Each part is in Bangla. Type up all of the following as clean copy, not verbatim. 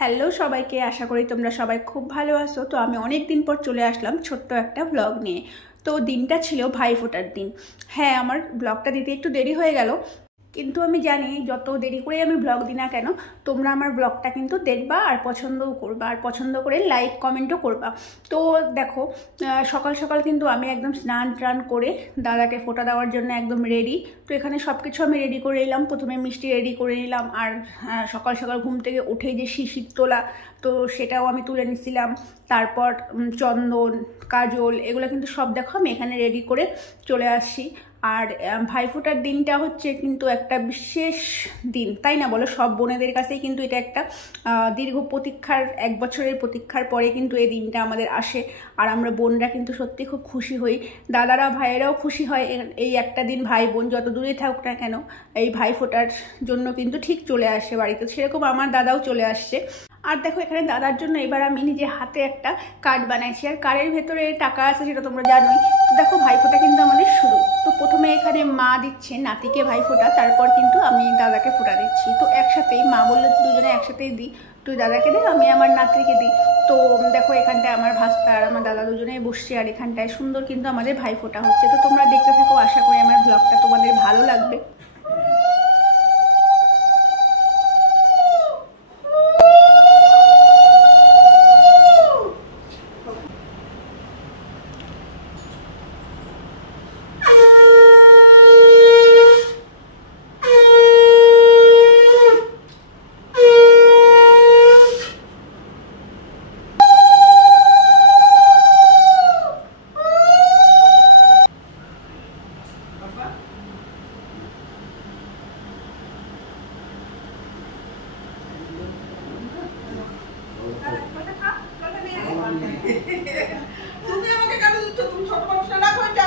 হ্যালো সবাইকে, আশা করি তোমরা সবাই খুব ভালো আছো। তো আমি অনেক দিন পর চলে আসলাম ছোট্ট একটা ব্লগ নিয়ে। তো দিনটা ছিল ভাইফোঁটার দিন। হ্যাঁ, আমার ব্লগটা দিতে একটু দেরি হয়ে গেল, কিন্তু আমি জানি যত দেরি করে আমি ব্লগ দিই না কেন তোমরা আমার ব্লগটা কিন্তু দেখবা আর পছন্দও করবা, আর পছন্দ করে লাইক কমেন্টও করবা। তো দেখো, সকাল সকাল কিন্তু আমি একদম স্নান টান করে দাদাকে ফোঁটা দেওয়ার জন্য একদম রেডি। তো এখানে সব কিছু আমি রেডি করে নিলাম। প্রথমে মিষ্টি রেডি করে নিলাম, আর সকাল সকাল ঘুম থেকে উঠেই যে শিশির তোলা, তো সেটাও আমি তুলে নিছিলাম। তারপর চন্দন, কাজল, এগুলো কিন্তু সব দেখো আমি এখানে রেডি করে চলে আসছি। আর ভাইফোঁটার দিনটা হচ্ছে কিন্তু একটা বিশেষ দিন, তাই না বলো? সব বোনেদের কাছেই কিন্তু এটা একটা দীর্ঘ প্রতীক্ষার, 1 বছরের প্রতীক্ষার পরে কিন্তু এই দিনটা আমাদের আসে। আর আমরা বোনরা কিন্তু সত্যি খুব খুশি হই, দাদারা ভাইয়েরাও খুশি হয়। এই একটা দিন ভাই বোন যত দূরে থাকুক না কেন এই ভাইফোঁটার জন্য কিন্তু ঠিক চলে আসে বাড়িতে। সেরকম আমার দাদাও চলে আসছে। আর দেখো, এখানে দাদার জন্য এবার আমি নিজে হাতে একটা কার্ড বানাইছি, আর কার্ডের ভেতরে টাকা আছে, সেটা তোমরা জানোই। তো দেখো, ভাইফোঁটা কিন্তু আমাদের শুরু। তো প্রথমে এখানে মা দিচ্ছে নাতিকে ভাইফোঁটা, তারপর কিন্তু আমি দাদাকে ফোঁটা দিচ্ছি। তো একসাথেই মা বললো দুজনে একসাথেই দিই, তুই দাদাকে দে, আমি আমার নাতিকে দিই। তো দেখো, এখানটায় আমার ভাস্তা আর আমার দাদা দুজনেই বসছে, আর এখানটায় সুন্দর কিন্তু আমাদের ভাইফোঁটা হচ্ছে। তো তোমরা দেখতে থাকো, আশা করি আমার ব্লগটা তোমাদের ভালো লাগবে। তুমি আমাকে কেন দিচ্ছ? তুমি ছোট মানুষ না, রাখো এটা।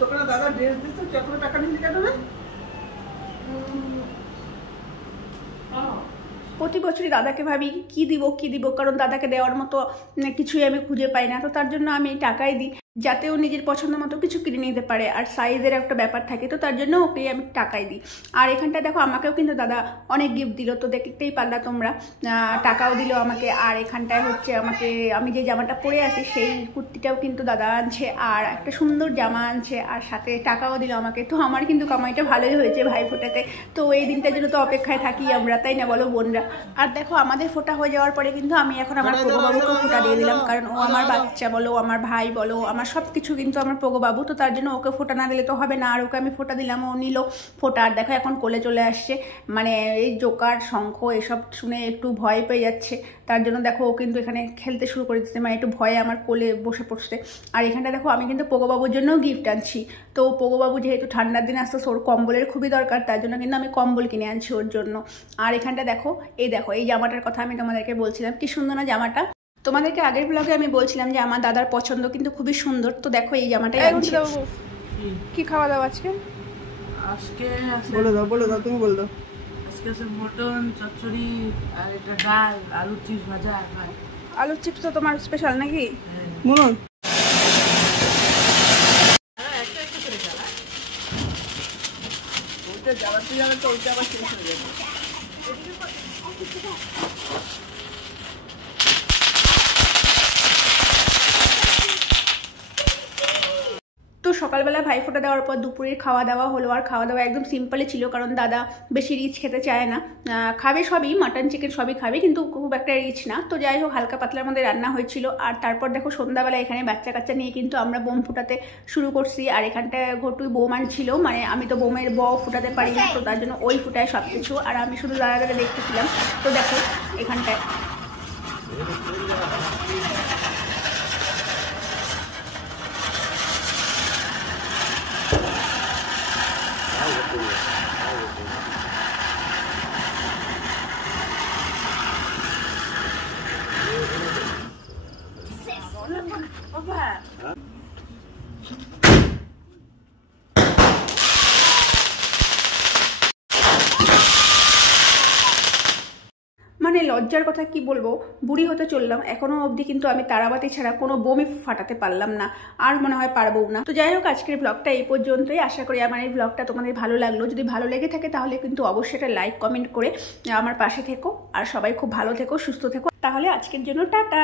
দোকানে দাদা ড্রেস দিচ্ছে, যত টাকা নিতে কেন? প্রতি বছরই দাদাকে ভাবি কি দিব, কারণ দাদাকে দেওয়ার মতো কিছুই আমি খুঁজে পাই না। তো তার জন্য আমি টাকাই দিই, যাতেও নিজের পছন্দ মতো কিছু কিনে নিতে পারে। আর সাইজের একটা ব্যাপার থাকে, তো তার জন্য ওকেই আমি টাকাই দিই। আর এখানটা দেখো, আমাকেও কিন্তু দাদা অনেক গিফট দিল, তো দেখতেই পারলা তোমরা। টাকাও দিল আমাকে। আর এখানটায় হচ্ছে আমাকে, আমি যে জামাটা পরে আছি সেই কুর্তিটাও কিন্তু দাদা আনছে, আর একটা সুন্দর জামা আনছে, আর সাথে টাকাও দিল আমাকে। তো আমার কিন্তু কামাইটা ভালোই হয়েছে ভাইফোঁটাতে। তো এই দিনটার জন্য তো অপেক্ষায় থাকি আমরা, তাই না বলো বোনরা? আর দেখো, আমাদের ফোঁটা হয়ে যাওয়ার পরে কিন্তু আমি এখন আমার প্রভুবাবুকে ফোঁটা দিয়ে দিলাম, কারণ ও আমার বাচ্চা বলো, আমার ভাই বলো, আমার সব কিছু কিন্তু আমার প্রভুবাবু। তো তার জন্য ওকে ফোঁটা না দিলে তো হবে না। আর ওকে আমি ফোঁটা দিলাম, ও নিল ফোঁটা। আর দেখো, এখন কোলে চলে আসছে। মানে এই জোকার, শঙ্খ এসব শুনে একটু ভয় পেয়ে যাচ্ছে, তার জন্য দেখো ও কিন্তু এখানে খেলতে শুরু করে দিচ্ছে, মানে একটু ভয়ে আমার কোলে বসে পড়ছে। আর এখানটা দেখো, আমি কিন্তু প্রভুবাবুর জন্য গিফট আনছি। তো প্রভুবাবু যেহেতু ঠান্ডার দিন আসতে ওর কম্বলের খুবই দরকার, তার জন্য কিন্তু আমি কম্বল কিনে আনছি ওর জন্য। আর এখানটা দেখো, এই জামাটার কথা আমি তোমাদেরকে বলছিলাম, কি সুন্দর না জামাটা। তোমাদেরকে আগের ব্লগে আমি বলছিলাম যে আমার দাদার পছন্দ কিন্তু খুবই সুন্দর। তো দেখো, এই জামাটাই আনছি। কি খাওয়া দাওয়া আজকে? বলে দাও তুমি বলে দাও। আজকে আছে মটন, চচ্চড়ি, আর একটা ডাল, আলুর চিপস ভাজা। আলুর চিপস তো তোমার স্পেশাল নাকি? মনন ওইটা জ্বালাতে জ্বালাতে ওইটা আবার শেষ হয়ে যাবে। তো সকালবেলা ভাইফোঁটা দেওয়ার পর দুপুরের খাওয়া দাওয়া হলো। আর খাওয়া দাওয়া একদম সিম্পলই ছিল, কারণ দাদা বেশি রিচ খেতে চায় না। খাবে সবই, মাটন চিকেন সবই খাবে, কিন্তু খুব একটা রিচ না। তো যাই হোক, হালকা পাতলার মধ্যে রান্না হয়েছিল। আর তারপর দেখো, সন্ধ্যাবেলা এখানে বাচ্চা কাচ্চা নিয়ে কিন্তু আমরা বোম ফুটাতে শুরু করছি। আর এখানটায় ঘটুই বোম আনছিল, মানে আমি তো বোমের ফুটাতে পারি না, তো তার জন্য ওই ফুটায় সব কিছু। আর আমি শুধু দাদা দেখতেছিলাম। তো দেখো এখানটায় মানে লজ্জার কথা কি বলবো, বুড়ি হতে চললাম, এখনো অবধি কিন্তু আমি তারাবাতি ছাড়া কোনো বোমই ফাটাতে পারলাম না, আর মনে হয় পারবো না। তো যাই হোক, আজকের ব্লগটা এই পর্যন্তই। আশা করি আমার এই ব্লগটা তোমাদের ভালো লাগলো। যদি ভালো লেগে থাকে তাহলে কিন্তু অবশ্যই একটা লাইক কমেন্ট করে আমার পাশে থেকো, আর সবাই খুব ভালো থেকো, সুস্থ থেকো। তাহলে আজকের জন্য টাটা।